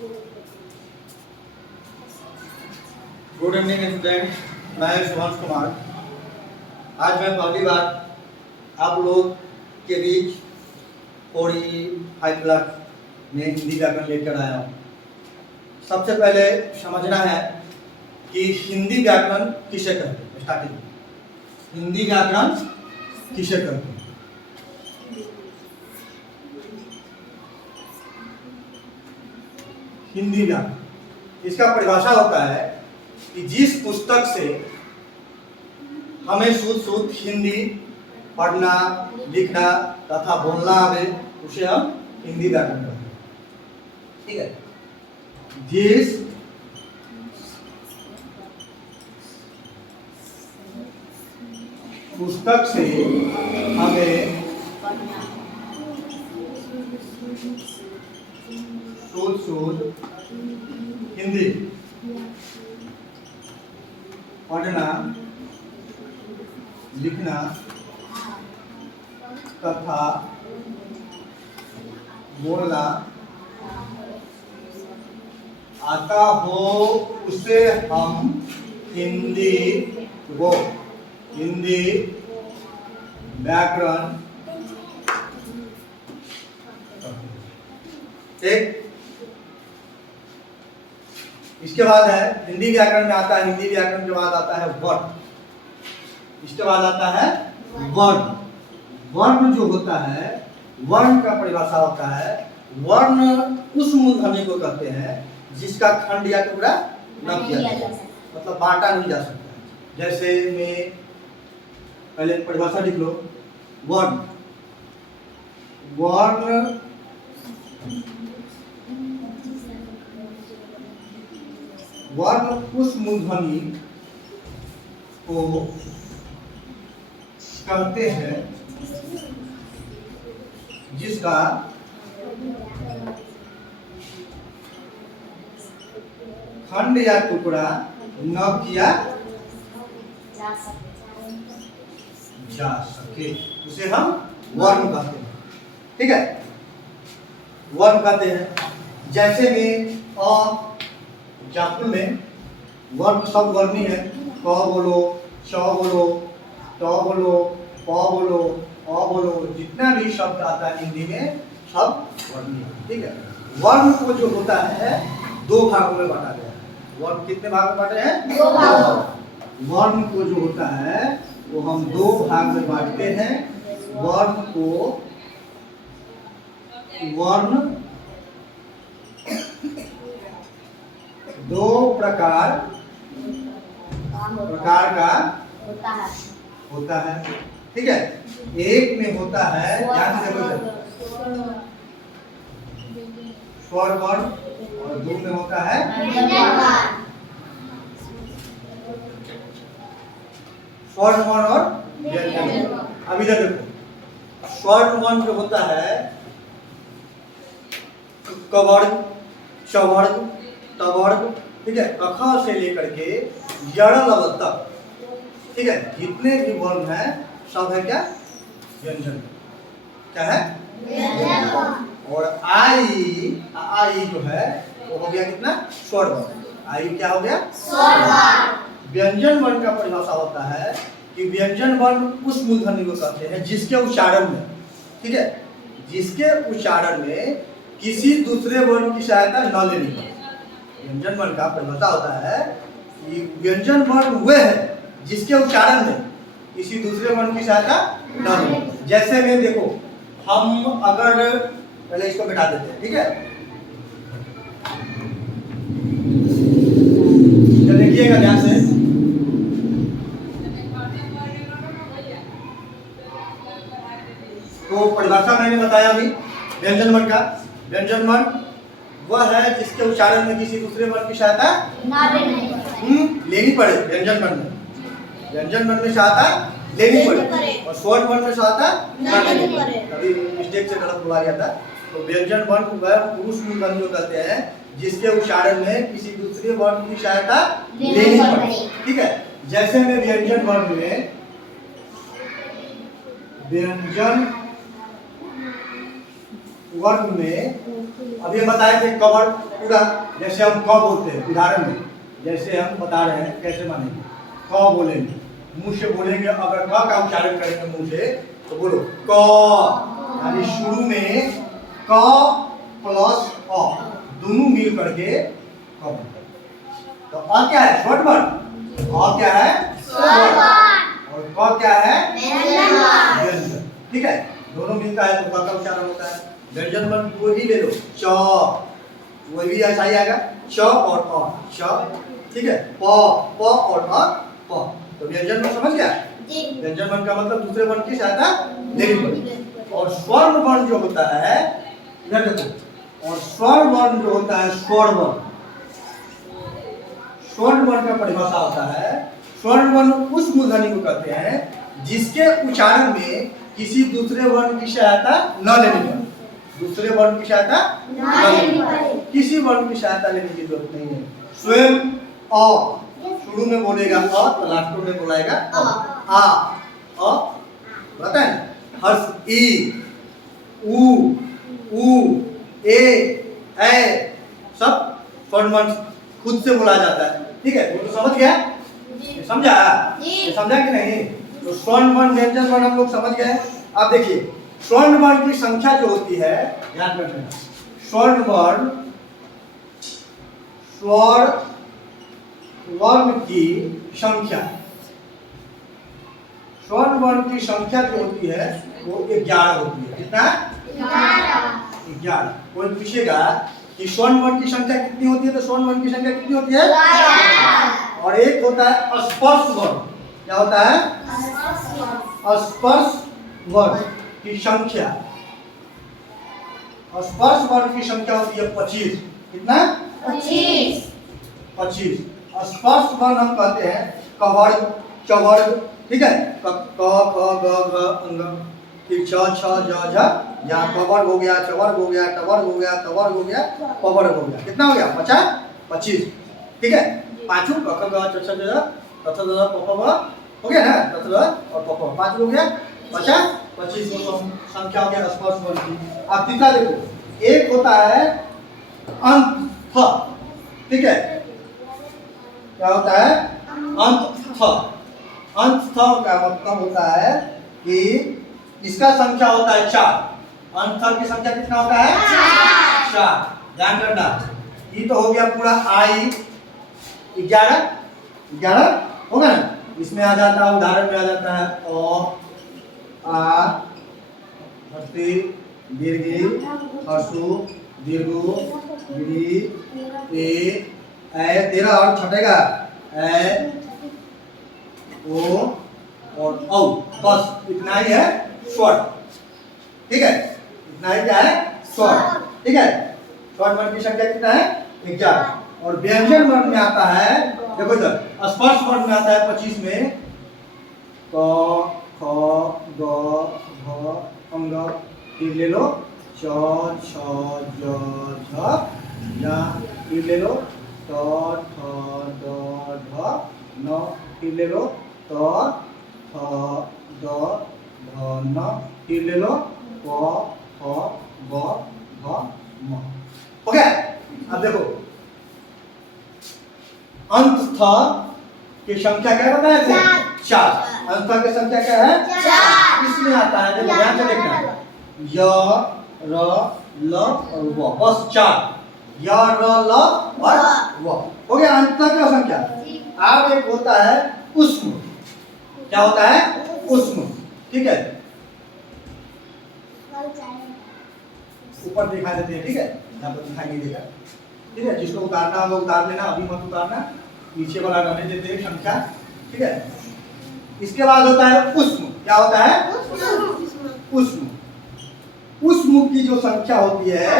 Good evening student, मैं सुभाष कुमार। आज मैं पहली बार आप लोग के बीच थोड़ी 5 क्लास में हिंदी व्याकरण लेकर आया हूँ। सबसे पहले समझना है कि हिंदी व्याकरण किसे कहते हैं। स्टार्टिंग में हिंदी व्याकरण किसे कहते हैं। हिंदी व्याकरण, इसका परिभाषा होता है कि जिस पुस्तक से हमें शुद्ध हिंदी पढ़ना, लिखना तथा बोलना आवे उसे हम हिंदी व्याकरण कहते हैं। ठीक है। जिस पुस्तक से हमें शुद्ध हिंदी पढ़ना, लिखना तथा बोलना आता हो उसे हम हिंदी व्याकरण। ठीक। इसके बाद है हिंदी व्याकरण में आता है, हिंदी व्याकरण के बाद आता है वर्ण। इसके बाद आता है वर्ण। वर्ण जो होता है, वर्ण का परिभाषा होता है, वर्ण उस मूलध्वनि को कहते हैं जिसका खंड या टुकड़ा न किया जा सकता, मतलब बांटा नहीं जा सकता। जैसे में पहले परिभाषा लिख लो। वर्ण उस मूलध्वनि को कहते हैं जिसका खंड या टुकड़ा न किया जा सके उसे हम वर्ण कहते हैं। ठीक है, वर्ण कहते हैं। जैसे में एग्जाम्पल में वर्ण सब वर्णी है। क बोलो, च बोलो, ट बोलो, प बोलो, अ बोलो, जितना भी शब्द आता है हिंदी में सब वर्णी है। ठीक है। वर्ण को जो होता है 2 भागों में बांटा गया है। वर्ण कितने भाग में बांटे हैं? 2 भाग। वर्ण को जो होता है वो हम 2 भाग में बांटते हैं। वर्ण को वर्ण 2 प्रकार का होता है। ठीक है। एक में होता है, ध्यान से देखो, स्वर वर्ण, और 2 में होता है स्वर्ण वर्ण और व्यंजन वर्ण। अब इधर देखो, स्वर्ण वर्ण जो होता है क वर्ग, च वर्ग, त वर्ग, ठीक है, अख से लेकर के यड़ तक। ठीक है। जितने भी वर्ण है सब है क्या? व्यंजन। क्या है? व्यंजन। और आई जो है वो हो गया कितना? स्वर वर्ण। आई क्या हो गया? स्वर वर्ण। व्यंजन वर्ण का परिभाषा होता है कि व्यंजन वर्ण उस मूलध्वनि को कहते हैं जिसके उच्चारण में, ठीक है, जिसके उच्चारण में किसी दूसरे वर्ण की सहायता न लेनी पड़े। व्यंजन वर्ण का परिभाषा होता है कि व्यंजन वर्ण वे है जिसके उच्चारण में किसी दूसरे वर्ण की सहायता न लेनी। जैसे में देखो, हम अगर पहले इसको मिटा देते हैं। ठीक है। तो देखिएगा ध्यान से, तो परिभाषा मैंने बताया अभी व्यंजन वर्ण का। व्यंजन वर्ण वह है जिसके उच्चारण में किसी दूसरे वर्ण की सहायता लेनी पड़े। व्यंजन वर्ण में सहायता लेनी पड़े और स्वर्ण वर्ण में सहायता न लेनी पड़े। कभी मिस्टेक से गलत बोला गया था। तो व्यंजन वर्ण वह पुरुष मूलध्वनि को कहते हैं जिसके उच्चारण में किसी दूसरे वर्ण की सहायता लेनी पड़े। ठीक है। जैसे में व्यंजन वर्ण में व्यंजन वर्ग में अभी हम बताए थे कवर पूरा, जैसे हम क बोलते हैं उदाहरण में, जैसे हम बता रहे हैं कैसे मानेंगे। क बोलेंगे, मुंह से बोलेंगे, अगर क का उच्चारण करेंगे मुंह से तो बोलो क, यानी शुरू में क प्लस अ दोनों मिल करके क बनता है। तो अ क्या है? शॉर्ट वर्ण। अ क्या है? स्वर। और क क्या है? व्यंजन। ठीक है, दोनों मिलता है तो क का उच्चारण होता है। व्यंजन वर्ण को ही ले लो, च, वो भी ऐसा ही आएगा, च और अ, च। ठीक है, प और अ, प। तो व्यंजन वर्ण समझ गया? व्यंजन वर्ण का मतलब दूसरे वर्ण की सहायता लेनी पड़ेगी। और स्वर्ण वर्ण जो होता है, इधर देखो, और स्वर वर्ण जो होता है, स्वर वर्ण, स्वर्ण वर्ण का परिभाषा होता है, स्वर्ण वर्ण उस मूर्धनी को कहते हैं जिसके उच्चारण में किसी दूसरे वर्ण की सहायता न लेनी पड़े। दूसरे वर्ण की सहायता न लेनी पड़े, किसी वर्ण की सहायता लेने की जरूरत नहीं है। स्वयं अ शुरू में बोलेगा अ, तो लास्ट में बोलाएगा अ। अ पता है ना? हर्ष ई, उ, ए सब स्वर्ण वर्ण खुद से बोला जाता है। ठीक है, वो तो समझ गया? समझा? समझा कि नहीं? तो स्वर्ण वर्ण व्यंजन वर्ण हम लोग समझ गए। अब देखिए, स्वर्ण वर्ण की संख्या जो होती है, ध्यान रखना, स्वर्ण वर्ण, स्वर वर्ण की संख्या, स्वर्ण वर्ण की संख्या जो होती है वो 11 होती है। कितना? 11। कोई पूछेगा कि स्वर्ण वर्ण की संख्या कितनी होती है, तो स्वर्ण वर्ण की संख्या कितनी होती है? और एक होता है स्पर्श वर्ण। क्या होता है? स्पर्श वर्ण की संख्या, स्पर्श वर्ण की संख्या होती है 25। कितना? 25। स्पर्श वर्ण हम कहते हैं कवर्ग, चवर्ग। ठीक है, क ख ग घ अंग, फिर छ छ ज झ, या कवर्ग हो गया, चवर्ग हो गया, टवर्ग हो गया, तवर्ग हो गया, पवर्ग हो गया। कितना हो गया? 50, 25। ठीक है, पांचों क ख ग छ छ ज झ ट थ द प प ब हो गया ना, ट थ द और प प, पांच हो गया 50, 25 को संख्या हो गया स्पर्श वर्ण की। अब तीसरा देखो, एक होता है अंत थ। ठीक है, क्या होता है? अंत थ। अंत थ का मतलब होता है कि इसका संख्या होता है 4। अंत थ की संख्या कितना होता है? 4। ध्यान करना, ये तो हो गया पूरा आई 11। 11 होगा ना? इसमें आ जाता है, उदाहरण में आ जाता है अ, आ, हस्ती, दीर्घी, हसु, दीर्घु, दी, ए, 13 और छटेगा ए, ओ और औ, बस इतना ही है स्वर। ठीक है, इतना ही क्या है? स्वर। ठीक है, स्वर वर्ण की संख्या कितना है? 11। और व्यंजन वर्ण में आता है, देखो इधर, स्पर्श वर्ण में आता है 25 में क ख ग घ अंग, फिर ले लो च छ ज झ, या फिर ले लो ट ठ ड ढ न, फिर ले लो त थ द ध न, फिर ले लो प फ ब भ म। हो गया? अब देखो, अंत थ की संख्या क्या बताया थे? 4। अंत थ की संख्या क्या है? 4। इसमें आता है, देखो ध्यान से देखना, य र ल और व, बस 4। य र ल और व हो गया अंत थ की संख्या। अब एक होता है उष्म। क्या होता है? उष्म। ठीक है, ऊपर दिखा देते हैं। ठीक है, यहाँ पर दिखाई नहीं देगा। ठीक है, जिसको उतारना होगा उतार लेना, अभी मत उतारना, पीछे वाला रहने देते हैं संख्या। ठीक है, इसके बाद होता है उष्म। क्या होता है? उष्म। उष्म की जो संख्या होती है,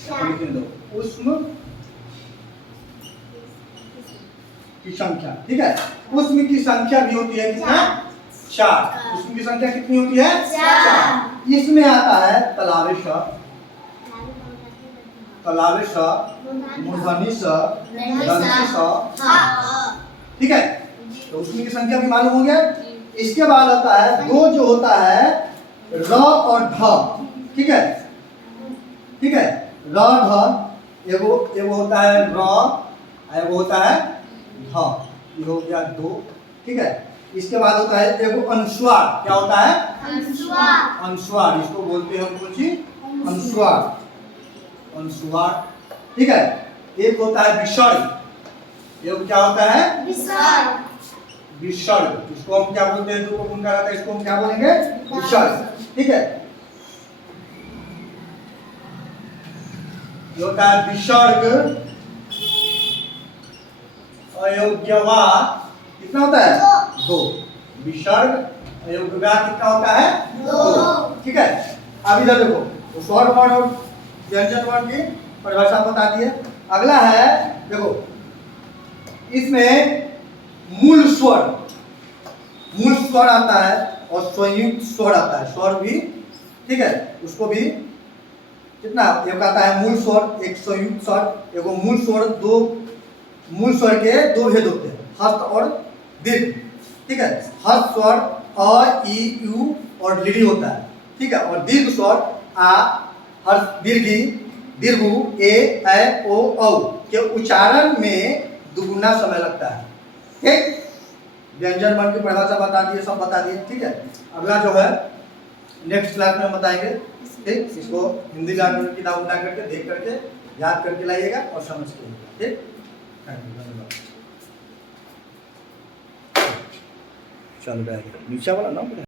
लिख दो, उष्म की संख्या। ठीक है, उष्म की संख्या भी होती है कितना? 4। उष्म की संख्या कितनी होती है? 4। इसमें आता है तलावे स, तलावे स, मूर्धनी स, दंती स। ठीक है, तो उष्म की संख्या भी मालूम हो गया। इसके बाद आता है दो, जो होता है र और ढ। ठीक है, ठीक है। र ढ एगो होता है र, एगो होता है ध, ये हो गया दो, ठीक है। इसके बाद होता है एगो अनुस्वार, क्या होता है? अनुस्वार, इसको बोलते हैं कौन सी? अनुस्वार, अनुस्वार, ठीक है। एक होता है विसर्ग, ये क्या होता है? विसर्ग, इसको हम क्या बोलते हैं? दो को गुणा रहता है, इसको हम क्या बोलेंगे? विसर्ग, ठीक है। ये होता है विसर्ग, अयोग्यवा कितना होता है? दो। विसर्ग अयोग्यवा कितना होता है? दो, ठीक है। अब इधर देखो, तो स्वर वर्ण और व्यंजन वर्ण की परिभाषा बता दी है। अगला है देखो, इसमें मूल स्वर आता है और संयुक्त स्वर आता है, स्वर भी, ठीक है। उसको भी कितना एक आता है मूल स्वर, एक संयुक्त स्वर, एक मूल स्वर। दो मूल स्वर के दो भेद होते हैं, हस्त और दीर्घ, ठीक है। हस्त स्वर अ, ई, यू और ली होता है, ठीक है। और दीर्घ स्वर आ, हर्ष, दीर्घी, दीर्घु, ए, ऐ, ओ, औ के उच्चारण में दुगुना समय लगता है, ठीक। व्यंजन वर्ण की परिभाषा बता दिए, सब बता दिए, ठीक है। अगला जो है नेक्स्ट क्लास में बताएंगे, ठीक। इसको हिंदी व्याकरण की किताब उठा करके देख करके याद करके लाइएगा और समझ के, ठीक। धन्यवाद। चल रहा है नीचे वाला ना।